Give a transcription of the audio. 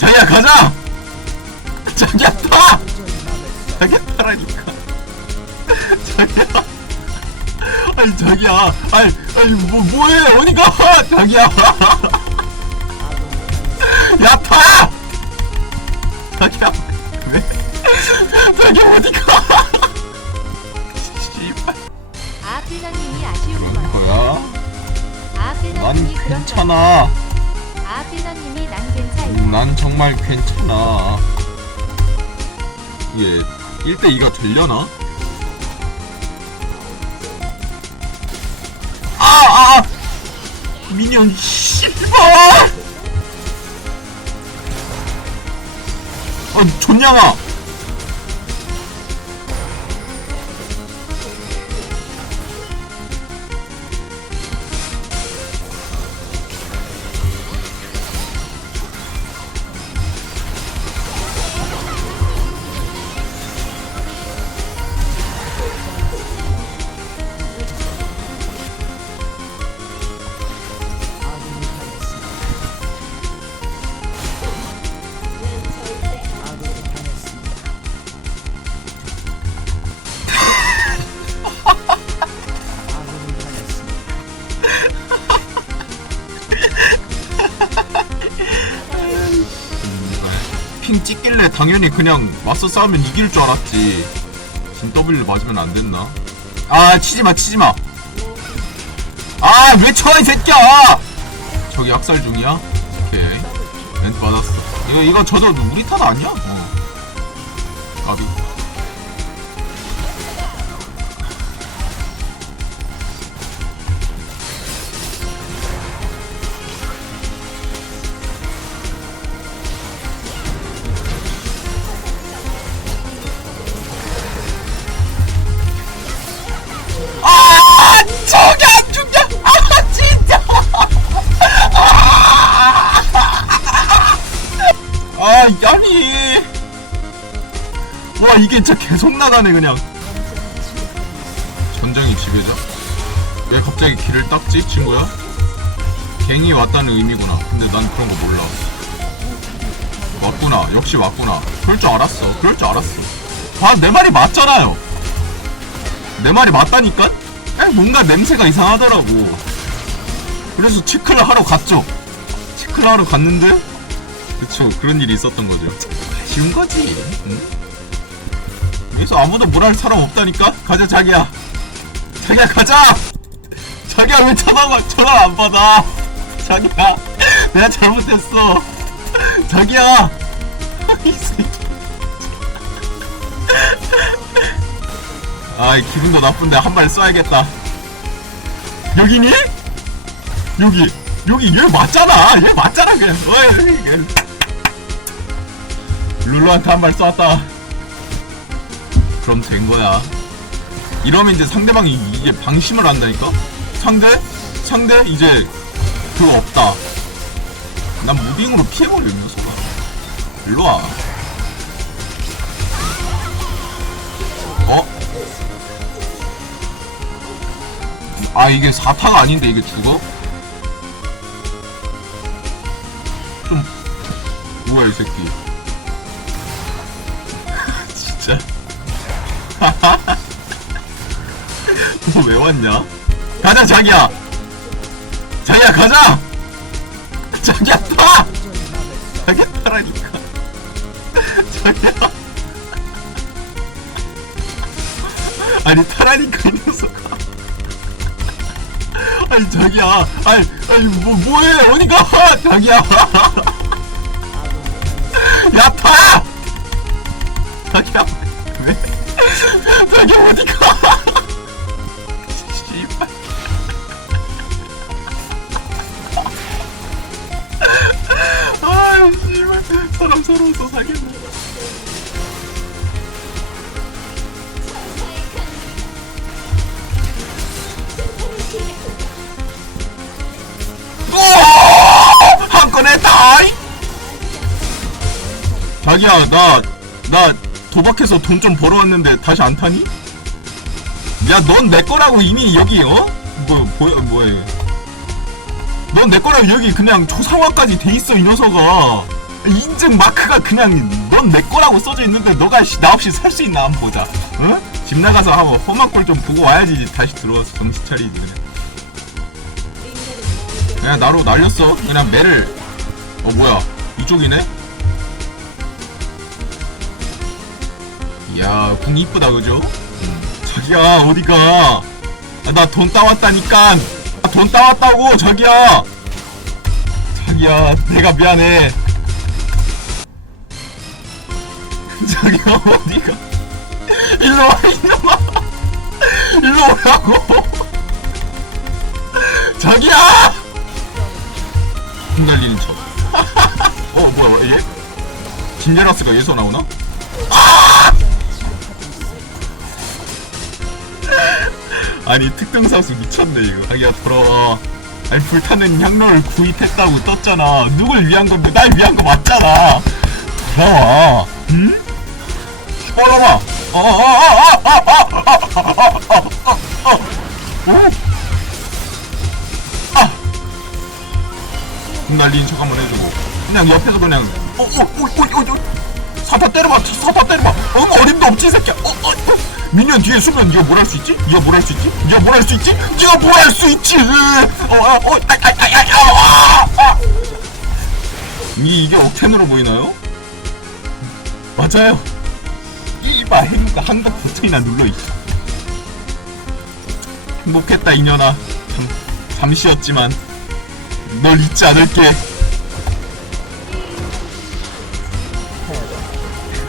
자기야 가자! 자기야 타 자기야 타라니까 자기야. 아니 자기야. 아니 아니 뭐 뭐해? 어디가? 자기야. 야 타! 자기야 왜? 자기야 어디가? 씨발. 아쉬운 거야? 그런 건 괜찮아 음, 난 정말 괜찮아. 이게 1대2가 되려나? 아, 아, 아! 미니언, 씨발! 아, 존냥아! 핑 찍길래 당연히 그냥 맞서 싸우면 이길 줄 알았지. 진 W 맞으면 안 됐나? 아, 치지마, 치지마! 아, 왜 쳐, 이 새끼야! 저기 학살 중이야? 오케이. 멘트 받았어. 이거, 이거 저도 우리 탓 아니야? 어. 가비. 진짜 계속 나가네, 그냥. 전장이 지배자? 왜 갑자기 길을 닦지, 친구야? 갱이 왔다는 의미구나. 근데 난 그런 거 몰라. 왔구나. 역시 왔구나. 그럴 줄 알았어. 그럴 줄 알았어. 아, 내 말이 맞잖아요. 내 말이 맞다니까? 뭔가 냄새가 이상하더라고. 그래서 체크를 하러 갔죠. 체크를 하러 갔는데, 그쵸, 그런 일이 있었던 거죠. 쉬운 거지. 응? 여기서 아무도 뭘할 사람 없다니까? 가자, 자기야. 자기야, 가자! 자기야, 왜 전화, 전화 안 받아? 자기야, 내가 잘못했어. 자기야! 이 새끼. 아, 기분도 나쁜데 한 발 쏴야겠다. 여기니? 여기, 여기 얘 맞잖아. 얘 맞잖아 그냥. 어이, 얘. 룰루한테 한발 쐈다. 그럼 된 거야. 이러면 이제 상대방이 이게 방심을 한다니까? 상대? 상대? 이제 그거 없다. 난 무빙으로 피해버려, 이 녀석아. 일로 와. 어? 아 이게 4타가 아닌데 이게 죽어? 좀 뭐야 이 새끼 왜 왔냐? 가자 자기야. 자기야 가자. 자기야 타! 자기야 타라니까. 자기야. 아니 타라니까 이 녀석아. 아니 자기야. 아니 아니 뭐 뭐해? 어디가? 자기야 사람 서러워서 다이 자기야 나 나 도박해서 돈 좀 벌어왔는데 다시 안 타니? 야 넌 내 거라고 이미 여기 어? 뭐 뭐야 뭐해 넌내 거라고 여기 그냥 초상화까지 돼 있어 이 녀석아 인증 마크가 그냥 넌 내 거라고 써져 있는데 너가 씨, 나 없이 살 수 있나 한번 보자. 응? 집 나가서 한번 험한 꼴 좀 보고 와야지 다시 들어와서 정신 차리지 그냥. 그냥 나로 날렸어. 그냥 매를. 어 뭐야? 이쪽이네? 이야 궁 이쁘다 그죠? 자기야 어디가? 나 돈 따왔다니까. 돈 따왔다고 자기야. 자기야 내가 미안해. 자기야 어디가? 일로 와 와. 일로 오라고. 자기야. 흩날리는 척. 어 뭐야 얘? 김제라스가 여기서 나오나? 아니 특등사수 미쳤네 이거 자기야 돌아와 아니 불타는 향로를 구입했다고 떴잖아 누굴 위한 건데 날 위한 거 맞잖아 돌아와 응? 빨라봐 날리는 척 한번 해주고 그냥 옆에서 그냥 어어어어어 사파 때려봐 사파 때려봐 어 어림도 없지 이 새끼야 어, 어, 어. 미니언 뒤에 수면 니가 뭘 할 수 있지? 니가 뭘 할 수 있지? 니가 뭘 할 수 있지? 니가 뭘 할 수 있지? 어어어 아아아아 이 이게 억텐으로 보이나요? 맞아요 이봐 행복가 한각 버튼이나 눌러 있 행복했다 이년아. 참, 잠시였지만 널 잊지 않을게